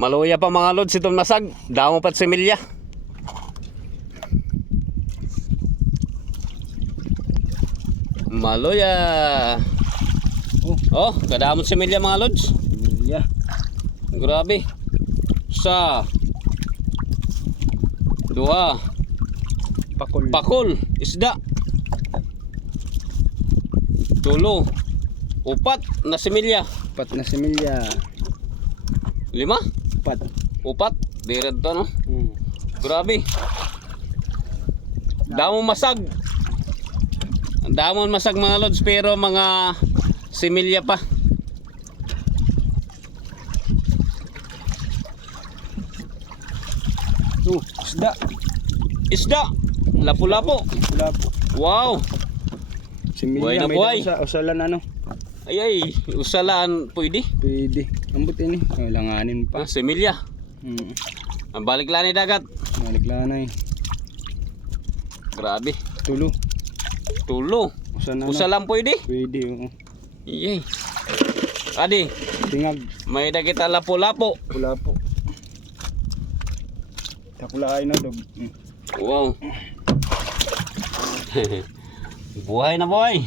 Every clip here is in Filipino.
Maluya pa mga lods itong masag. Damo pat similya. Maluya. Oh, kadamot similya mga lods. Yeah. Grabe. Sa dua Pakul. pakul isda. Tulo. Upat na similya. Pat na similya. Lima. Pat. Upat. Dired to no. Grabe. Damo masag. Damo masag mga lods pero mga similya pa. Isda. Isda. Lapu-lapu. Lapu. Wow. Buhay Similya na may buhay. usalan ano. Ay, usalaan pwede. Pwede. Ambot ini. Langanin pa. Similya. Ang balik lang ni dagat. Maliklanay. Grabe. Tulo. Tulo. Usalan. Usalaan pwede. Pwede. Oo. Iyay. Adi, Tingag. may dagita lapu-lapu. Pula po. Takula ay na dog. Wow. Buhay na buhay.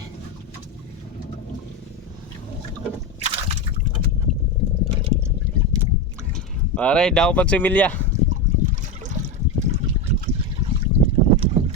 Aray, daw pat similya.